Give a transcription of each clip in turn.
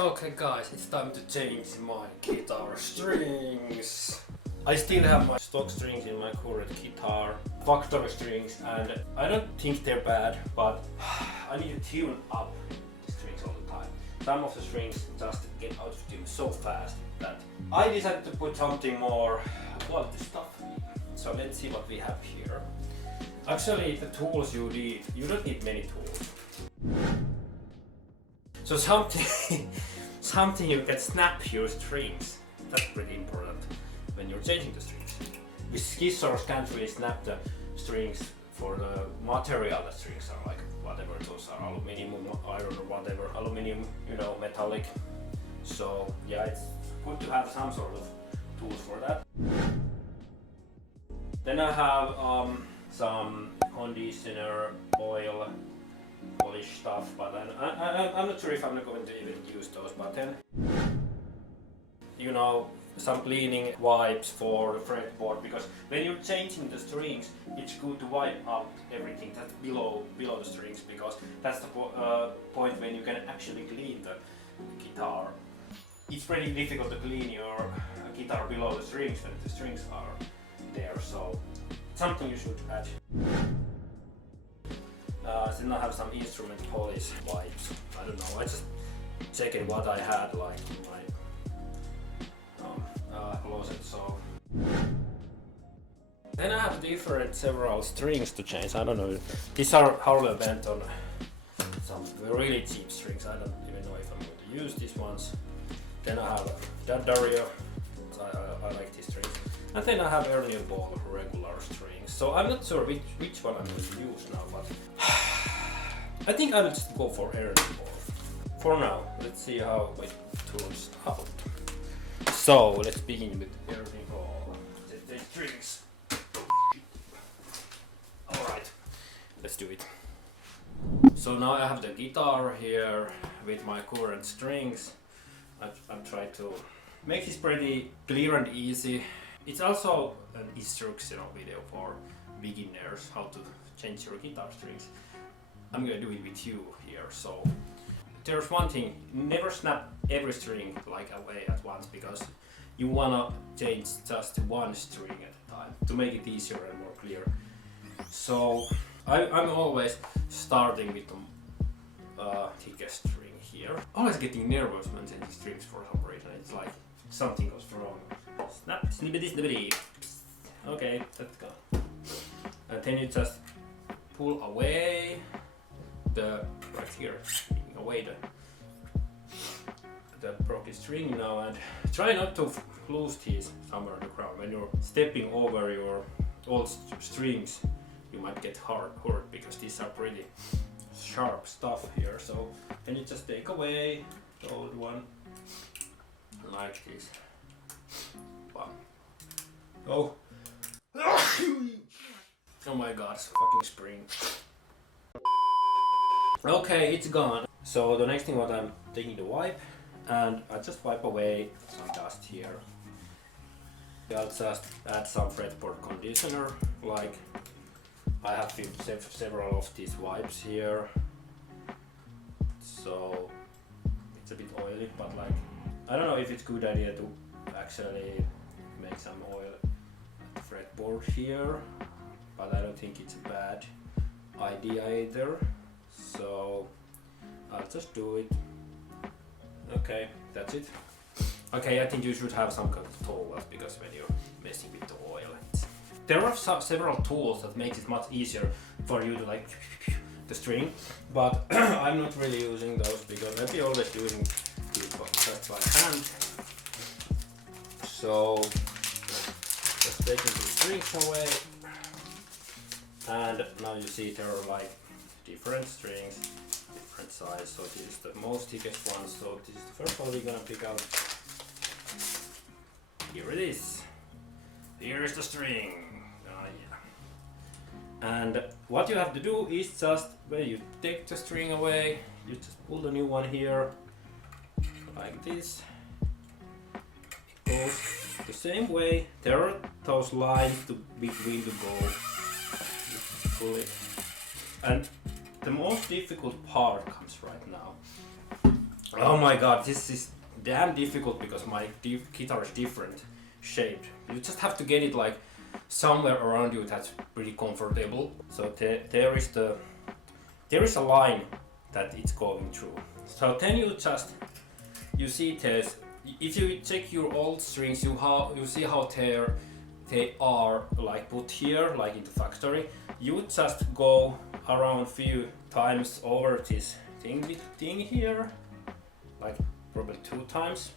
Okay guys, it's time to change my guitar strings. I still have my stock strings in my current guitar, factory strings, and I don't think they're bad, but I need to tune up the strings all the time. Some of the strings just get out of tune so fast that I decided to put something more quality stuff. So let's see what we have here. Actually, the tools you need, you don't need many tools. So something you can snap your strings. That's pretty important when you're changing the strings. With scissors can't really snap the strings for the material. The strings are like whatever those are, aluminium, iron or whatever, aluminium, you know, metallic. So yeah, it's good to have some sort of tools for that. Then I have some conditioner, oil, polish stuff, but I'm not sure if I'm not going to even use those. But then, you know, some cleaning wipes for the fretboard, because when you're changing the strings, it's good to wipe out everything that's below the strings, because that's the point when you can actually clean the guitar. It's pretty difficult to clean your guitar below the strings when the strings are there, so something you should add. Then I have some instrument polish wipes. I don't know, I just checking what I had like in my closet. So then I have several strings to change. I don't know. These are Harley Benton, some really cheap strings. I don't even know if I'm going to use these ones. Then I have that Dario. I like these strings. And then I have Ernie Ball regular strings. So I'm not sure which one I'm going to use now, but I think I will just go for Ernie Ball. For now, let's see how it turns out. So let's begin with Ernie Ball. The strings. Alright, let's do it. So now I have the guitar here with my current strings. I'm trying to make this pretty clear and easy. It's also an instructional video for beginners, how to change your guitar strings. I'm gonna do it with you here. So there's one thing, never snap every string like away at once, because you wanna change just one string at a time to make it easier and more clear. So I'm always starting with the thickest string here. Always getting nervous when changing strings for some reason. It's like something goes wrong. Snap, snippety, snippety. Okay, that's gone. And then you just pull away right here, away the broken string now, and try not to lose these somewhere on the ground. When you're stepping over your old strings, you might get hurt because these are pretty sharp stuff here. So then you just take away the old one like this. Wow. Oh. Oh my god, it's a fucking spring. Okay, it's gone. So the next thing, what I'm taking the wipe, and I just wipe away some dust here. I'll just add some fretboard conditioner, like I have several of these wipes here. So it's a bit oily, but like I don't know if it's a good idea to actually make some oil at the fretboard here, but I don't think it's a bad idea either. So I'll just do it. Okay, that's it. Okay, I think you should have some kind of towels, because when you're messing with the oil, there are several tools that makes it much easier for you to like the string, but I'm not really using those because I'll be always using it just by hand. So just taking the strings away, and now you see there are like different strings, different size. So this is the most thickest one. So this is the first one we're gonna pick out. Here it is. Here is the string. Yeah. And what you have to do is just when you take the string away, you just pull the new one here like this. It goes the same way. There are those lines between to go. You pull it. And the most difficult part comes right now. Oh my god, this is damn difficult because my guitar is different shaped. You just have to get it like somewhere around you that's pretty comfortable. So there is a line that it's going through. So then you see there's, if you check your old strings, you see how they are like put here, like in the factory. You just go around few times over this thing here, like probably 2 times.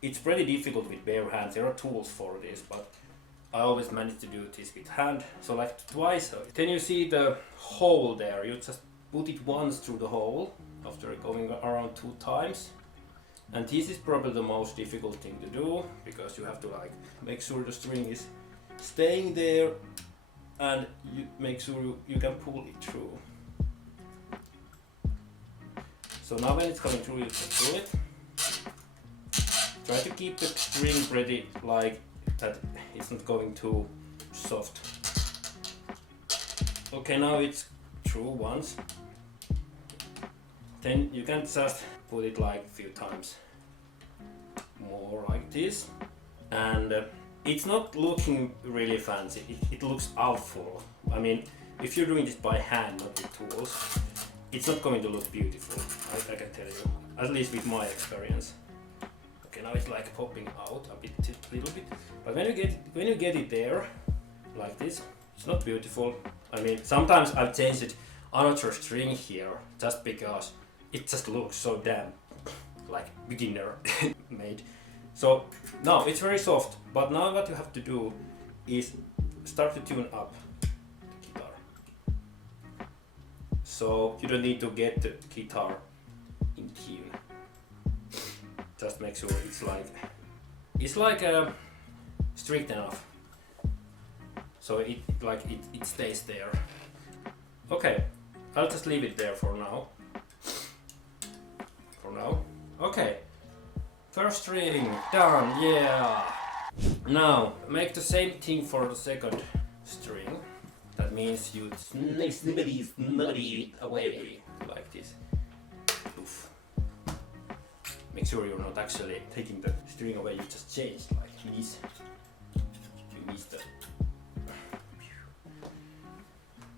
It's pretty difficult with bare hands. There are tools for this, but I always manage to do this with hand. So like twice. Then you see the hole there. You just put it once through the hole after going around 2 times. And this is probably the most difficult thing to do because you have to like make sure the string is staying there and you make sure you can pull it through. So now when it's coming through, you can pull it. Try to keep the string pretty like that it's not going too soft. Okay, now it's through once. Then you can just put it like a few times more like this, and it's not looking really fancy. It looks awful. I mean, if you're doing this by hand, not with tools, it's not going to look beautiful. I can tell you, at least with my experience. Okay, now it's like popping out a little bit, but when you get it there, like this, it's not beautiful. I mean, sometimes I've changed it another string here just because it just looks so damn like beginner made. So now it's very soft, but now what you have to do is start to tune up the guitar. So you don't need to get the guitar in tune. Just make sure it's like strict enough. So it stays there. Okay, I'll just leave it there for now. Okay, first string done, yeah. Now make the same thing for the second string. That means you snip away like this. Oof. Make sure you're not actually taking the string away. You just change like this. You miss the.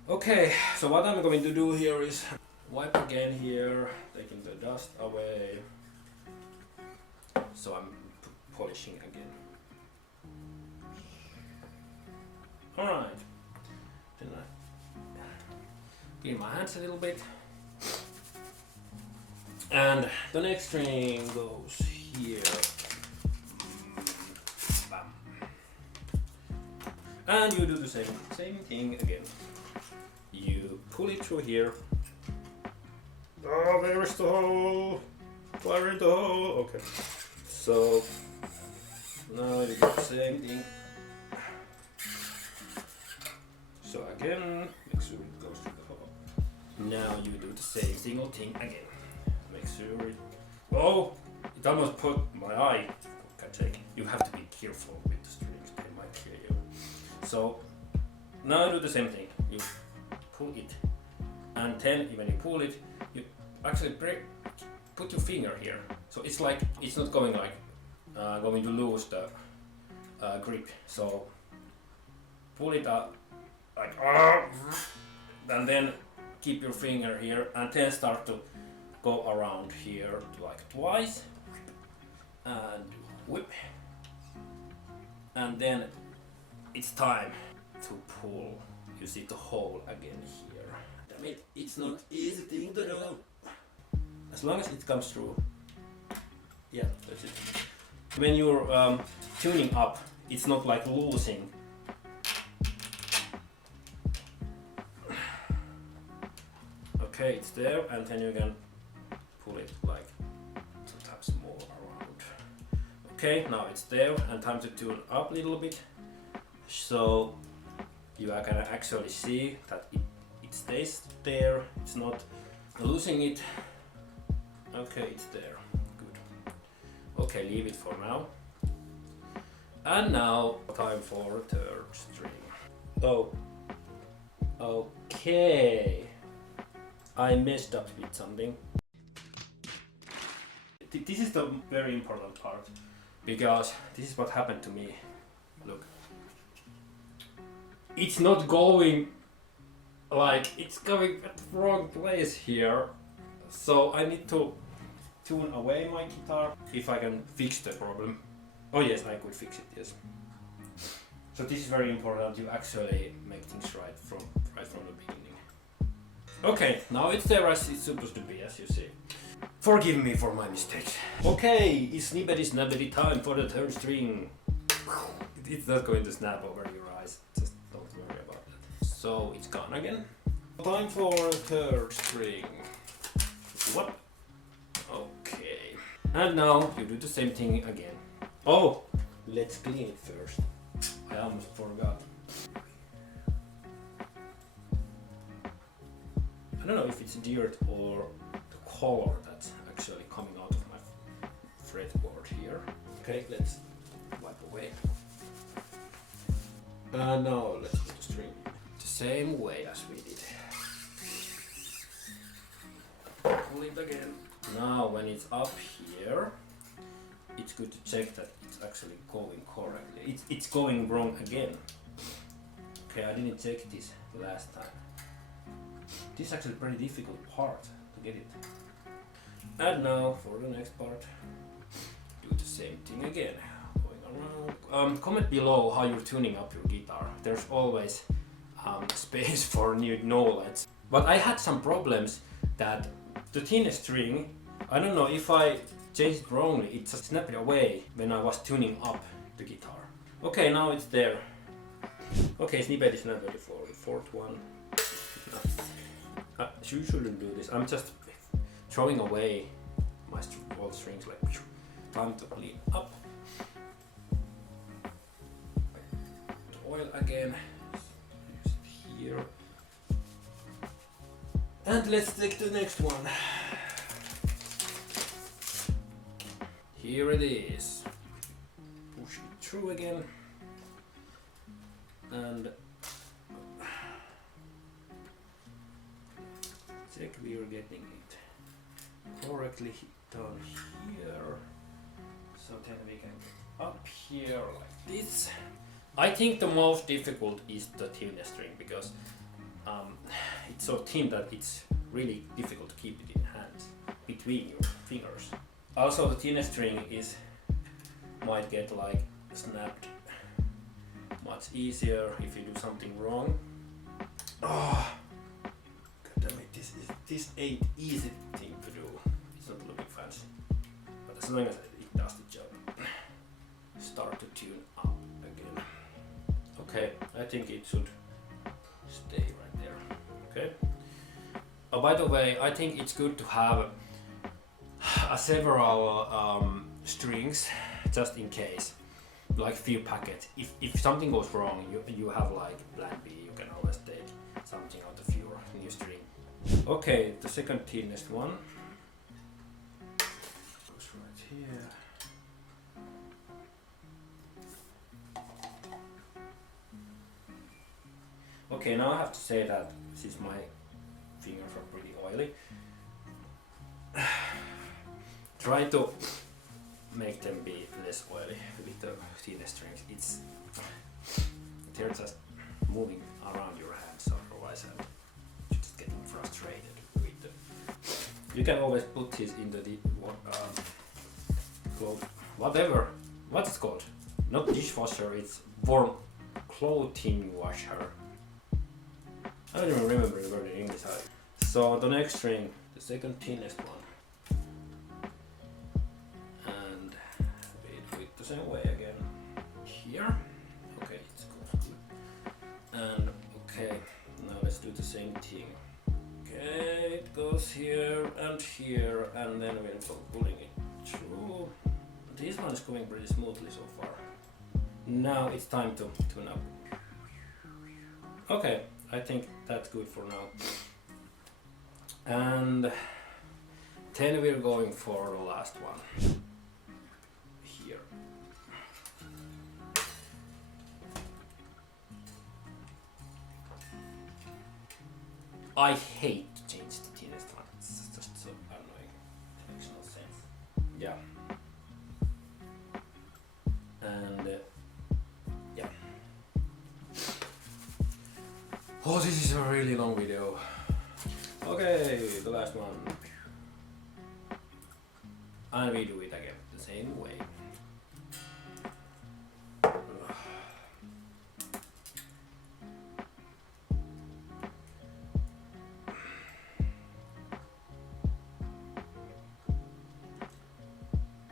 Okay, so what I'm going to do here is wipe again here, taking the dust away. So I'm polishing again. Alright. Then I clean my hands a little bit. And the next string goes here. Bam. And you do the same thing again. You pull it through here. Oh, where is the hole? Where is the hole? Okay. So now you do the same thing. So again, make sure it goes through the hole. Now you do the same single thing again. Make sure it. Oh, it almost put my eye. Okay, you have to be careful with the strings; they might kill you. So now you do the same thing. You pull it, and then when you pull it, you actually put your finger here. So it's like it's not going like going to lose the grip. So pull it up like and then keep your finger here, and then start to go around here like twice, and whip, and then it's time to pull. You see the hole again here. Damn it, it's not easy thing to do. As long as it comes through. Yeah, that's it. When you're tuning up, it's not like losing. Okay, it's there, and then you can pull it like 2 times more around. Okay, now it's there, and time to tune up a little bit. So you are gonna actually see that it stays there, it's not losing it. Okay, it's there, good. Okay, leave it for now. And now, time for third string. Oh, okay. I messed up with something. this is the very important part, because this is what happened to me. Look, it's not going like, it's going at the wrong place here, so I need to tune away my guitar if I can fix the problem. Oh yes, I could fix it, yes. So this is very important, you actually make things right from the beginning. Okay, now it's there as it's supposed to be, as you see. Forgive me for my mistakes. Okay, it's snippety time for the third string. It's not going to snap over your eyes, just don't worry about that. So it's gone again. Time for the third string. What? Okay. And now you do the same thing again. Oh, let's clean it first. I almost forgot. I don't know if it's dirt or the color that's actually coming out of my fretboard here. Okay, let's wipe away. And now let's put the string the same way as we did. Pull it again. Now when it's up here, it's good to check that it's actually going correctly. It's going wrong again. Okay, I didn't check this last time. This is actually a pretty difficult part to get it. And now for the next part, do the same thing again. Going around. Comment below how you're tuning up your guitar. There's always space for new knowledge. But I had some problems that the thin string, I don't know if I changed it wrongly, it just snapped away when I was tuning up the guitar. Okay, now it's there. Okay, snippet is not ready for the fourth one. You shouldn't do this. I'm just throwing away my old strings like time to clean up. Put oil again. Use it here. And let's take the next one. Here it is. Push it through again. And check we are getting it correctly done here. So then we can get up here like this. I think the most difficult is the thin string, because it's so thin that it's really difficult to keep it in hands between your fingers. Also the thin string might get like snapped much easier if you do something wrong. Oh, God damn it, this ain't easy thing to do. It's not looking fancy, but as long as it does the job. Start to tune up again. Okay, I think it should stay right there. Okay. Oh, by the way, I think it's good to have several strings just in case, like few packets. If something goes wrong, you have like plan B. You can always take something out of your new string. Okay, the second thinnest one goes right here. Okay, now I have to say that since my fingers are pretty oily, try to make them be less oily with the thin strings. They're just moving around your hands, so otherwise I'm just getting frustrated with them. You can always put this into the whatever, what's it called? Not dishwasher, it's warm clothing washer. I don't even remember the word in English. So the next string, the second thinnest one. And we do it the same way again. Here. Okay, it's good. And okay, now let's do the same thing. Okay, it goes here, and then we're pulling it through. This one is going pretty smoothly so far. Now it's time to tune up. Okay, I think that's good for now. And then we're going for the last one. Here. I hate to change the thinnest one. It's just so annoying. It makes no sense. Yeah, Oh, this is a really long video. Okay, the last one. And we do it again the same way.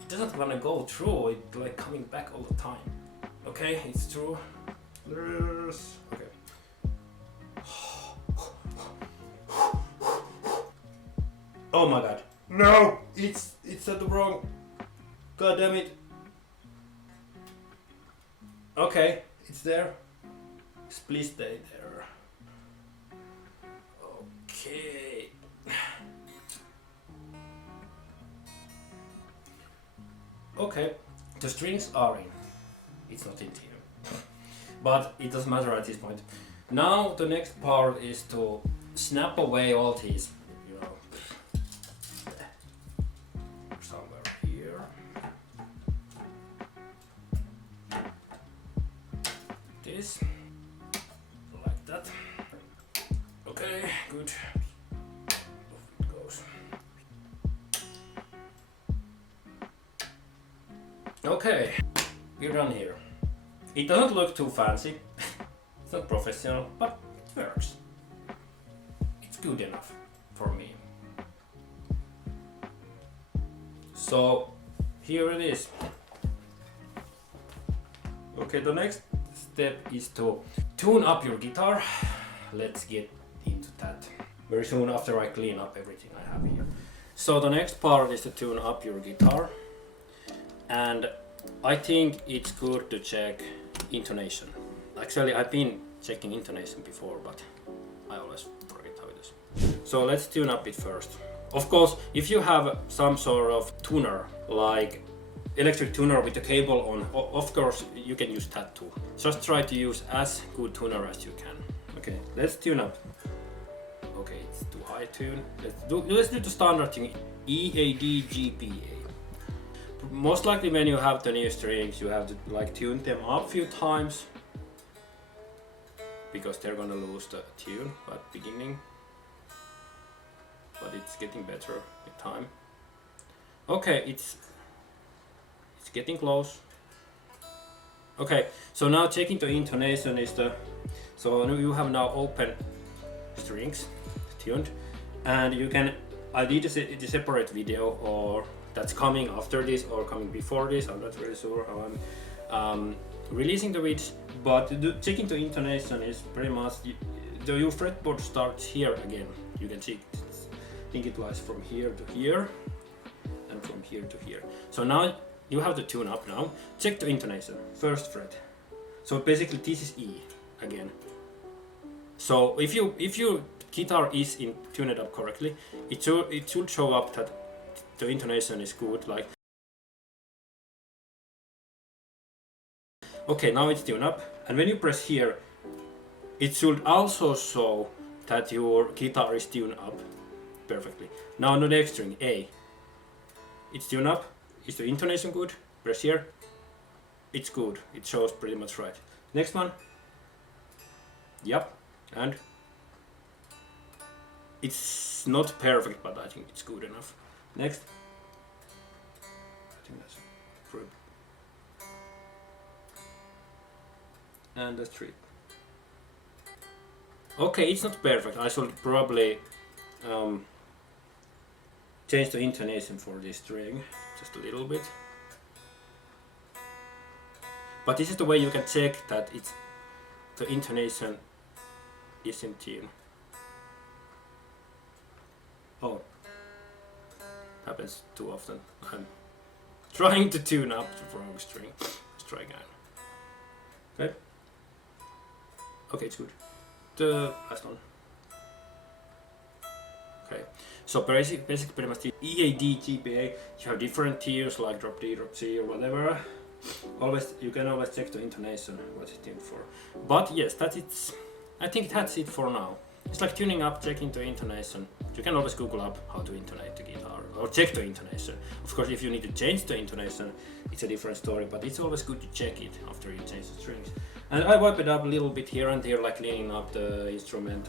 It doesn't want to go through, it's like coming back all the time. Okay, it's true. Yes. Okay. Oh my god. No! It's at the wrong. God damn it. Okay, it's there. Please stay there. Okay. Okay, the strings are in. It's not in here. But it doesn't matter at this point. Now the next part is to snap away all these, you know, somewhere here. This, like that. Okay, good. Off it goes. Okay, we're done here. It doesn't look too fancy. It's not professional, but it works. It's good enough for me. So here it is. Okay, the next step is to tune up your guitar. Let's get into that very soon after I clean up everything I have here. So the next part is to tune up your guitar, and I think it's good to check intonation. Actually, I've been checking intonation before, but I always forget how it is. So let's tune up it first. Of course, if you have some sort of tuner, like electric tuner with a cable on, of course you can use that too. Just try to use as good tuner as you can. Okay, let's tune up. Okay, it's too high tune. Let's do the standard thing, E, A, D, G, B, A. Most likely when you have the new strings, you have to like tune them up a few times, because they're gonna lose the tune at the beginning. But it's getting better with time. Okay, it's getting close. Okay, so now checking the intonation is the, so you have now open strings tuned, and you can, I did a separate video, or that's coming after this or coming before this, I'm not really sure how I'm releasing the videos, but checking the intonation is pretty much, your fretboard starts here again. You can see, I think it was from here to here, and from here to here. So now you have to tune up now. Check the intonation, first fret. So basically this is E again. So if your guitar is tuned up correctly, it should show up that the intonation is good, like. Okay, now it's tuned up, and when you press here, it should also show that your guitar is tuned up perfectly. Now on the next string, A, it's tuned up. Is the intonation good? Press here. It's good. It shows pretty much right. Next one. Yep, and it's not perfect, but I think it's good enough. Next. I think that's good. And that's 3. Okay, it's not perfect. I should probably change the intonation for this string just a little bit. But this is the way you can check that the intonation is in tune. Oh, happens too often. I'm trying to tune up the wrong string. Let's try again. Okay. Okay, it's good. The last one. Okay. So basically pretty much the E, A, D, G, B, A, you have different tiers like drop D, drop C or whatever. You can always check the intonation, what's it tuned for. But yes, that's it. I think that's it for now. It's like tuning up, checking the intonation. You can always Google up how to intonate the guitar or check the intonation. Of course, if you need to change the intonation, it's a different story, but it's always good to check it after you change the strings. And I wipe it up a little bit here and there, like cleaning up the instrument.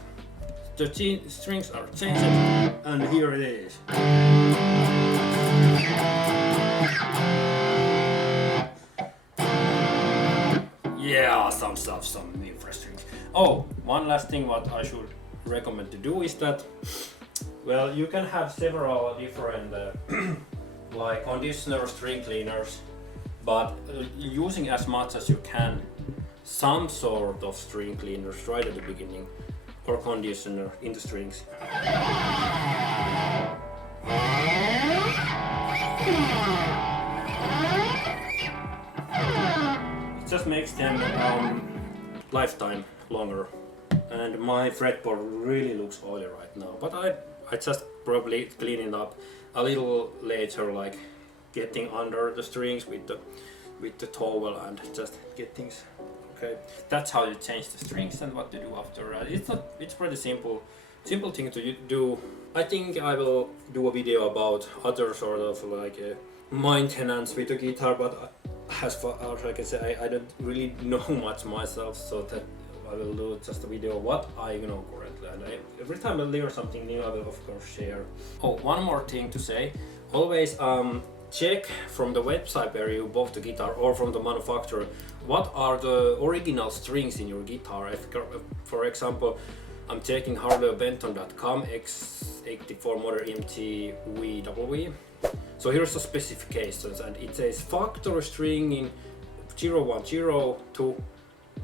The strings are changed, and here it is. Yeah, some stuff, some new fresh strings. Oh, one last thing what I should recommend to do is that, well, you can have several different like conditioner string cleaners, but using as much as you can some sort of string cleaners right at the beginning, or conditioner in the strings. It just makes them lifetime longer. And my fretboard really looks oily right now, but I just probably clean it up a little later, like getting under the strings with the towel and just get things okay. That's how you change the strings and what to do after. It's pretty simple thing to do. I think I will do a video about other sort of like maintenance with the guitar, but as far as I can say, I don't really know much myself, so that I will do just a video of what I know currently, and every time I learn something new, I will of course share. Oh, one more thing to say: always check from the website where you bought the guitar or from the manufacturer what are the original strings in your guitar. For example, I'm checking Harley Benton.com X84 Model MT VW. So here's the specifications, and it says factory stringing 010 to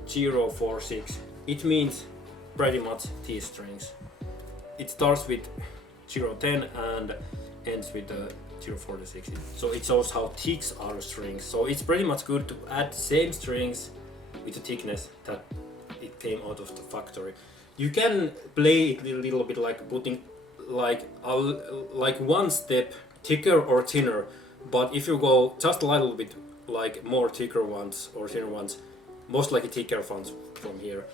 046. It means pretty much these strings. It starts with 010 and ends with 046. So it shows how thick are the strings. So it's pretty much good to add the same strings with the thickness that it came out of the factory. You can play it a little bit like putting like one step thicker or thinner, but if you go just a little bit like more thicker ones or thinner ones, most likely thicker ones from here,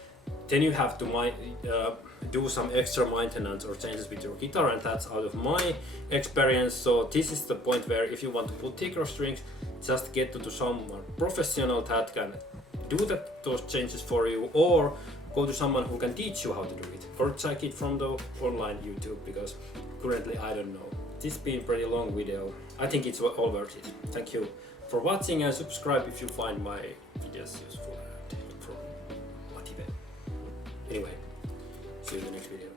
then you have to do some extra maintenance or changes with your guitar, and that's out of my experience. So this is the point where if you want to put thicker strings, just get to someone professional that can do those changes for you, or go to someone who can teach you how to do it, or check it from the online YouTube, because currently I don't know. This has been a pretty long video. I think it's all worth it. Thank you for watching, and subscribe if you find my videos useful and look for motivate. Anyway, see you in the next video.